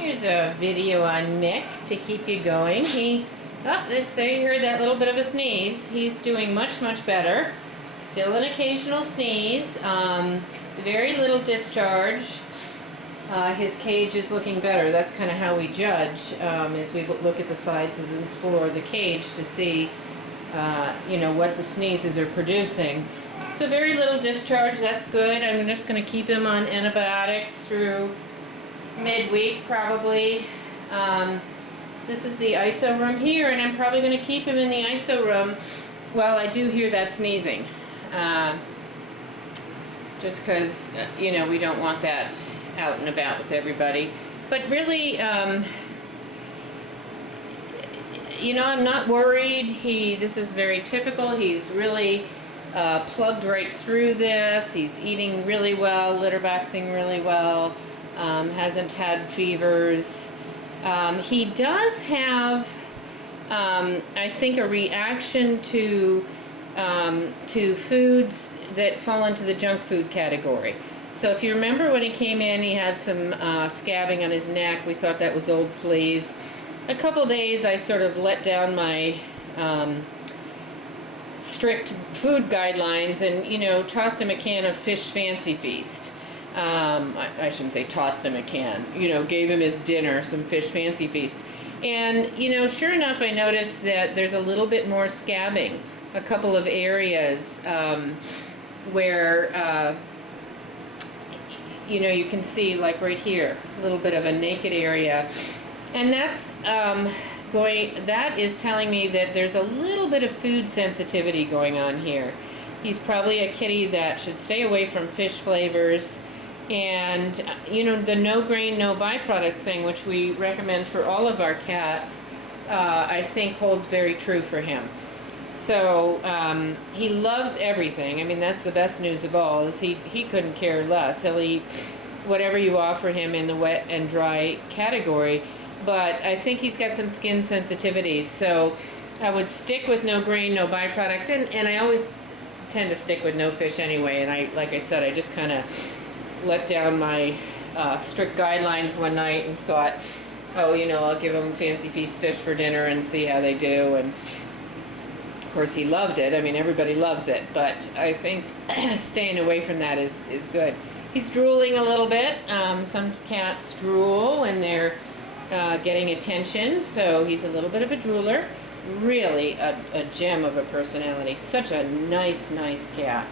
Here's a video on Mick to keep you going. There you heard that little bit of a sneeze. He's doing much, much better. Still an occasional sneeze. Very little discharge. His cage is looking better. That's kind of how we judge as we look at the sides of the floor of the cage to see what the sneezes are producing. So very little discharge. That's good. I'm just going to keep him on antibiotics through midweek probably. This is the ISO room here, and I'm probably going to keep him in the ISO room while I do hear that sneezing. Just because, we don't want that out and about with everybody. But really, I'm not worried. This is very typical. He's really plugged right through this. He's eating really well, litter boxing really well, hasn't had fevers. He does have, I think, a reaction to foods that fall into the junk food category. So if you remember when he came in, he had some scabbing on his neck. We thought that was old fleas. A couple days I sort of let down my strict food guidelines and, tossed him a can of Fish Fancy Feast. I shouldn't say tossed him a can, gave him his dinner, some Fish Fancy Feast. And, sure enough, I noticed that there's a little bit more scabbing. A couple of areas where, you can see, like right here, a little bit of a naked area. And that's that is telling me that there's a little bit of food sensitivity going on here. He's probably a kitty that should stay away from fish flavors. And, the no grain, no byproduct thing, which we recommend for all of our cats, I think holds very true for him. So he loves everything. I mean, that's the best news of all, is he couldn't care less. He'll eat whatever you offer him in the wet and dry category. But I think he's got some skin sensitivities. So I would stick with no grain, no byproduct. And I always tend to stick with no fish anyway. And like I said, I just kind of let down my strict guidelines one night and thought, I'll give him Fancy Feast fish for dinner and see how they do. And of course he loved it. I mean, everybody loves it, but I think staying away from that is good. He's drooling a little bit. Some cats drool when they're getting attention, so he's a little bit of a drooler. Really a gem of a personality. Such a nice cat.